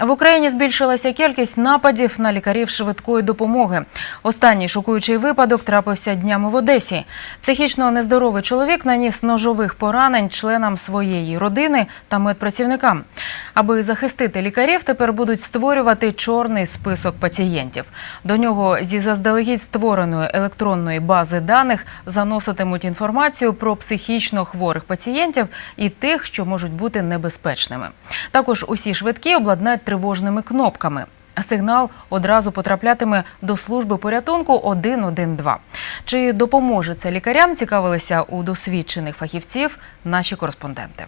В Україні збільшилася кількість нападів на лікарів швидкої допомоги. Останній шокуючий випадок трапився днями в Одесі. Психічно нездоровий чоловік наніс ножових поранень членам своєї родини та медпрацівникам. Аби захистити лікарів, тепер будуть створювати чорний список пацієнтів. До нього зі заздалегідь створеної електронної бази даних заноситимуть інформацію про психічно хворих пацієнтів і тих, що можуть бути небезпечними. Також усі швидкі обладнають тривожними кнопками. Сигнал одразу потраплятиме до служби порятунку 112. Чи допоможе це лікарям? Цікавилися у досвідчених фахівців наші кореспонденти.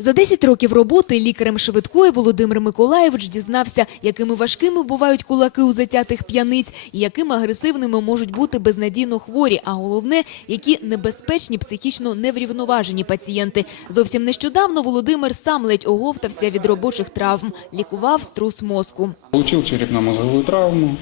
За 10 років роботи лікарем швидкої Володимир Миколаєвич дізнався, якими важкими бувають кулаки у затятих п'яниць і якими агресивними можуть бути безнадійно хворі, а головне, які небезпечні психічно неврівноважені пацієнти. Зовсім нещодавно Володимир сам ледь оговтався від робочих травм, лікував струс мозку. Получил черепно-мозговую травму.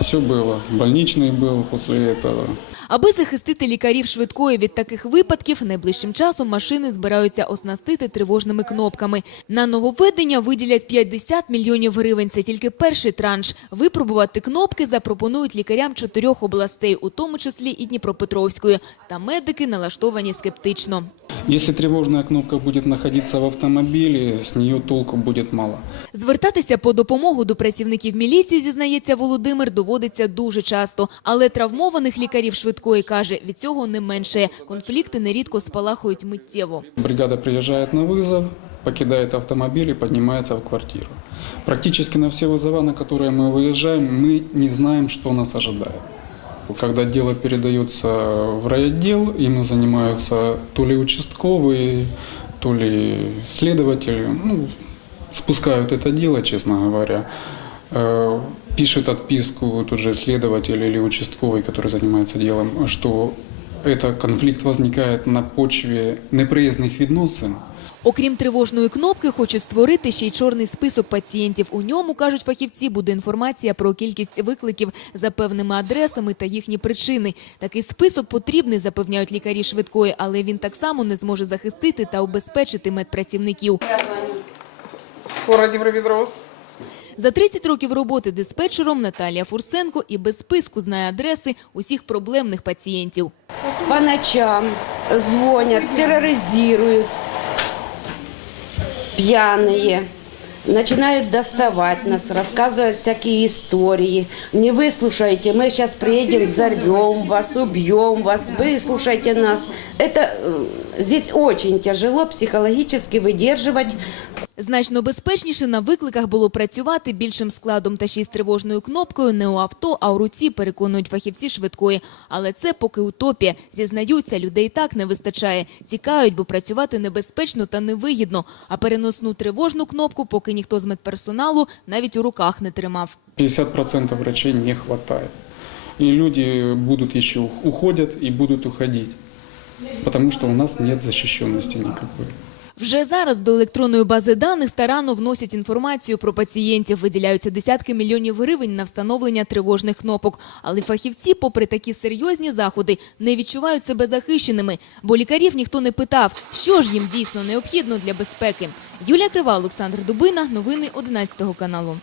Все было. Больничный был после этого. Аби захистити лікарів швидкої від таких випадків, найближчим часом машини збираються оснастити тривожними кнопками. На нововведення виділять 50 мільйонів гривень. Це тільки перший транш. Випробувати кнопки запропонують лікарям чотирьох областей, у тому числі і Дніпропетровської. Та медики налаштовані скептично. Если тревожная кнопка будет находиться в автомобиле, с нее толку будет мало. Звертатися по допомогу до працівників міліції, зізнається Володимир, доводиться дуже часто. Але травмованих лікарів швидкої, каже, від цього не меншає. Конфлікти нерідко спалахують миттєво. Бригада приезжает на вызов, покидает автомобиль и поднимается в квартиру. Практически на все вызова, на которые мы выезжаем, мы не знаем, что нас ожидает. Когда дело передается в райотдел, ими занимаются то ли участковые, то ли следователи, ну, спускают это дело, честно говоря. Э, Пишет отписку тот же следователь или участковый, который занимается делом, что это конфликт возникает на почве неприязних відносин. Окрім тривожної кнопки, хочуть створити ще й чорний список пацієнтів. У ньому, кажуть фахівці, буде інформація про кількість викликів за певними адресами та їхні причини. Такий список потрібний, запевняють лікарі швидкої, але він так само не зможе захистити та убезпечити медпрацівників. Скоро Дніпропетровськ. За 30 років роботи диспетчером Наталія Фурсенко і без списку знає адреси усіх проблемних пацієнтів. по ночам звонят, терроризируют, пьяные, начинают доставать нас, рассказывать всякие истории. Не выслушайте, мы сейчас приедем, взорвем вас, убьем вас, выслушайте нас. Это э, здесь очень тяжело психологически выдерживать Значно безпечніше на викликах було працювати більшим складом та ще з тривожною кнопкою не у авто, а у руці, переконують фахівці швидкої. Але це поки утопія. Зізнаються, людей так не вистачає. Тікають, бо працювати небезпечно та невигідно. А переносну тривожну кнопку поки ніхто з медперсоналу навіть у руках не тримав. 50% врачей не хватает. И люди будут еще уходят и будут уходить, потому что у нас нет защищенности никакой. Вже зараз до електронної бази даних старанно вносять інформацію про пацієнтів. Виділяються десятки мільйонів гривень на встановлення тривожних кнопок. Але фахівці, попри такі серйозні заходи, не відчувають себе захищеними, бо лікарів ніхто не питав, що ж їм дійсно необхідно для безпеки. Юлія Крива, Олександр Дубина. Новини 11 каналу.